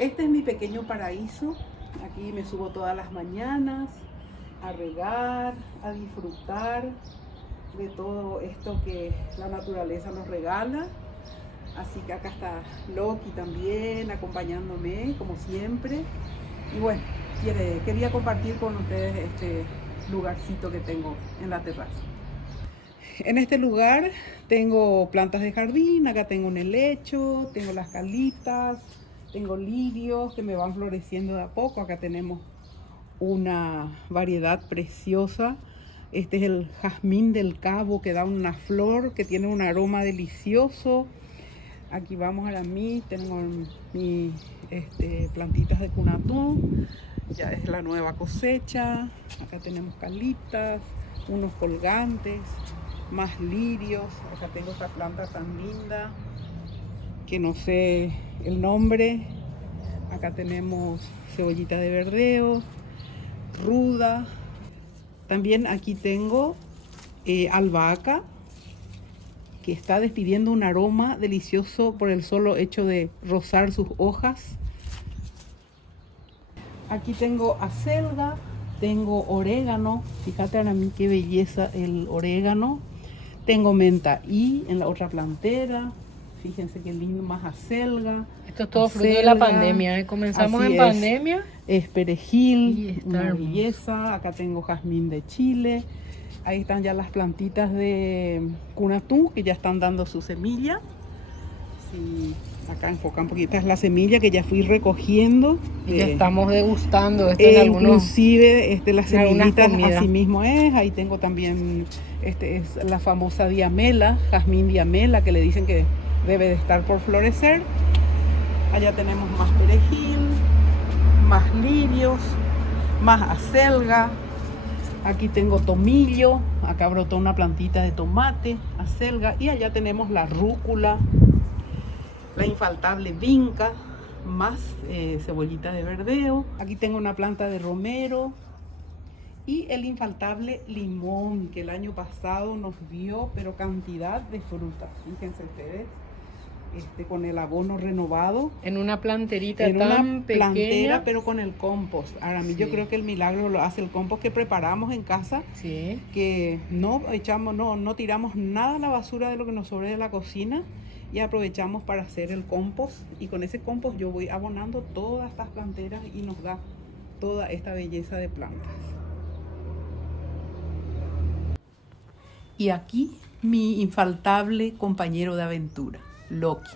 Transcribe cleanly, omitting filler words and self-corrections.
Este es mi pequeño paraíso. Aquí me subo todas las mañanas a regar, a disfrutar de todo esto que la naturaleza nos regala. Así que acá está Loki también acompañándome como siempre. Y bueno, quería compartir con ustedes este lugarcito que tengo en la terraza. En este lugar tengo plantas de jardín, acá tengo un helecho, tengo las calitas, tengo lirios que me van floreciendo de a poco. Acá tenemos una variedad preciosa. Este es el jazmín del Cabo, que da una flor que tiene un aroma delicioso. Aquí vamos a tengo mis plantitas de cunatún, ya es la nueva cosecha. Acá tenemos calitas, unos colgantes, más lirios. Acá tengo esta planta tan linda que no sé el nombre. Acá tenemos cebollita de verdeo, ruda. También aquí tengo albahaca, que está despidiendo un aroma delicioso por el solo hecho de rozar sus hojas. Aquí tengo acelga, tengo orégano. Fíjate a mí qué belleza el orégano. Tengo menta y en la otra plantera. Fíjense qué lindo, más acelga. Esto es todo fruto de la pandemia, ¿eh? Comenzamos en pandemia. Es perejil, una belleza. Acá tengo jazmín de Chile. Ahí están ya las plantitas de cunatún que ya están dando su semilla. Sí, acá enfoca un poquito, es la semilla que ya fui recogiendo. Y ya estamos degustando esto en inclusive las semillitas así mismo es. Ahí tengo también, es la famosa diamela, jazmín diamela, que le dicen que debe de estar por florecer. Allá tenemos más perejil, más lirios, más acelga. Aquí tengo tomillo, acá brotó una plantita de tomate, acelga, y allá tenemos la rúcula, la infaltable vinca, más cebollita de verdeo. Aquí tengo una planta de romero y el infaltable limón, que el año pasado nos dio pero cantidad de frutas. Fíjense ustedes, con el abono renovado. En una planterita tan pequeña. Plantera, pero con el compost. Ahora, sí, yo creo que el milagro lo hace el compost que preparamos en casa. Sí. Que no tiramos nada a la basura de lo que nos sobre de la cocina y aprovechamos para hacer el compost. Y con ese compost yo voy abonando todas estas planteras y nos da toda esta belleza de plantas. Y aquí mi infaltable compañero de aventura, Loki.